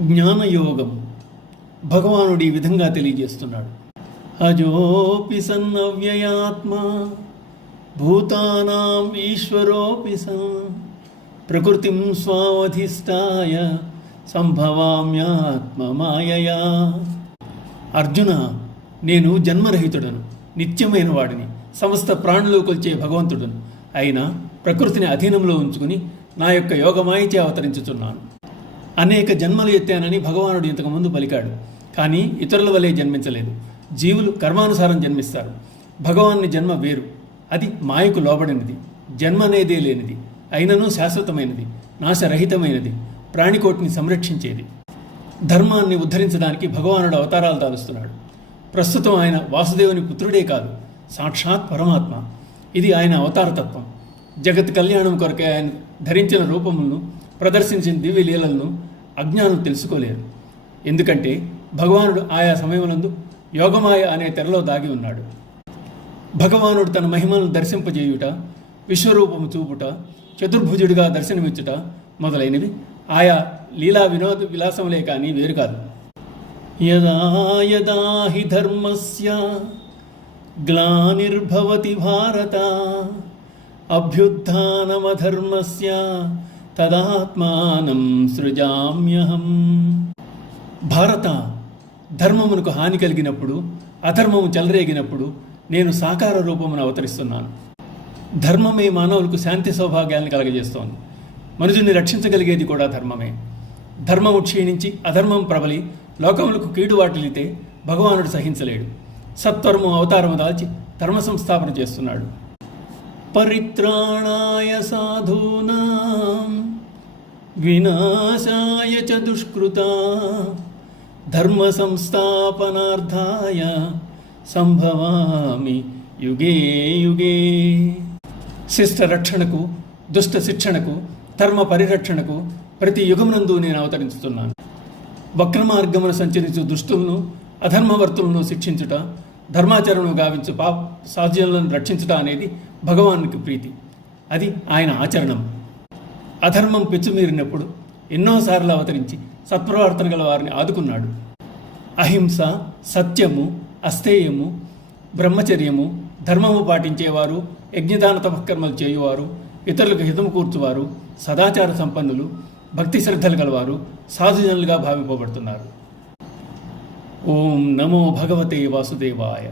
జ్ఞానయోగం భగవానుడు ఈ విధంగా తెలియజేస్తున్నాడు. అజోపి సన్నవ్యయాత్మ భూతానాం ఈశ్వరోపి సన్ ప్రకృతిం స్వావధిష్టాయ సంభవామ్యాత్మ మాయయా. అర్జున, నేను జన్మరహితుడను, నిత్యమైన వాడిని, సమస్త ప్రాణులు కొల్చే భగవంతుడను. అయినా ప్రకృతిని అధీనంలో ఉంచుకుని నా యొక్క యోగమాయిచే అవతరించుచున్నాను. అనేక జన్మలు ఎత్తానని భగవానుడు ఇంతకుముందు పలికాడు. కానీ ఇతరుల వలె జన్మించలేదు. జీవులు కర్మానుసారం జన్మిస్తారు. భగవాన్ని జన్మ వేరు. అది మాయకు లోబడినది, జన్మ అనేదే లేనిది, అయినను శాశ్వతమైనది, నాశరహితమైనది, ప్రాణికోటిని సంరక్షించేది. ధర్మాన్ని ఉద్ధరించడానికి భగవానుడు అవతారాలు దాలుస్తున్నాడు. ప్రస్తుతం ఆయన వాసుదేవుని పుత్రుడే కాదు, సాక్షాత్ పరమాత్మ. ఇది ఆయన అవతారతత్వం. జగత్ కళ్యాణం కొరకే ఆయన ధరించిన రూపములను, ప్రదర్శించిన దివ్య లీలలను అజ్ఞానం తెలుసుకోలేరు. ఎందుకంటే భగవానుడు ఆయా సమయములందు యోగమాయ అనే తెరలో దాగి ఉన్నాడు. భగవానుడు తన మహిమలను దర్శింపజేయుట, విశ్వరూపము చూపుట, చతుర్భుజుడిగా దర్శనమిచ్చుట మొదలైనవి ఆయా లీలా వినోద విలాసములే కానీ వేరు కాదు. యదా యదా హి ధర్మస్య గ్లానిర్భవతి భారత అభ్యుత్థానమధర్మస్య తదాత్మానం సృజామ్యహం. భారత, ధర్మమునకు హాని కలిగినప్పుడు, అధర్మము చెలరేగినప్పుడు నేను సాకార రూపమును అవతరిస్తున్నాను. ధర్మమే మానవులకు శాంతి సౌభాగ్యాలను కలగజేస్తోంది. మనుషుని రక్షించగలిగేది కూడా ధర్మమే. ధర్మము క్షీణించి అధర్మం ప్రబలి లోకములకు కీడు వాటిల్లితే భగవానుడు సహించలేడు. సత్వరము అవతారము దాల్చి ధర్మ సంస్థాపన చేస్తున్నాడు. పరిత్రాణాయ సాధూనాం వినాశాయ చ దుష్కృతా ధర్మ సంస్థాపనార్థాయ సంభవామి యుగే యుగే. శిష్ట రక్షణకు, దుష్ట శిక్షణకు, ధర్మ పరిరక్షణకు ప్రతి యుగమునందు నేను అవతరించుతున్నాను. వక్రమార్గమును సంచరించు దుష్టులను, అధర్మవర్తులను శిక్షించుట, ధర్మాచరణను గావించు సాధ్యాలను రక్షించుట అనేది భగవానునికి ప్రీతి. అది ఆయన ఆచరణం. అధర్మం పెచ్చుమీరినప్పుడు ఎన్నోసార్లు అవతరించి సత్ప్రవర్తన గల వారిని ఆదుకున్నాడు. అహింస, సత్యము, అస్థేయము, బ్రహ్మచర్యము, ధర్మము పాటించేవారు, యజ్ఞదాన తపకర్మలు చేయువారు, ఇతరులకు హితము కూర్చువారు, సదాచార సంపన్నులు, భక్తి శ్రద్ధలు గలవారు సాధుజనులుగా భావింపబడుతున్నారు. ఓం నమో భగవతే వాసుదేవాయ.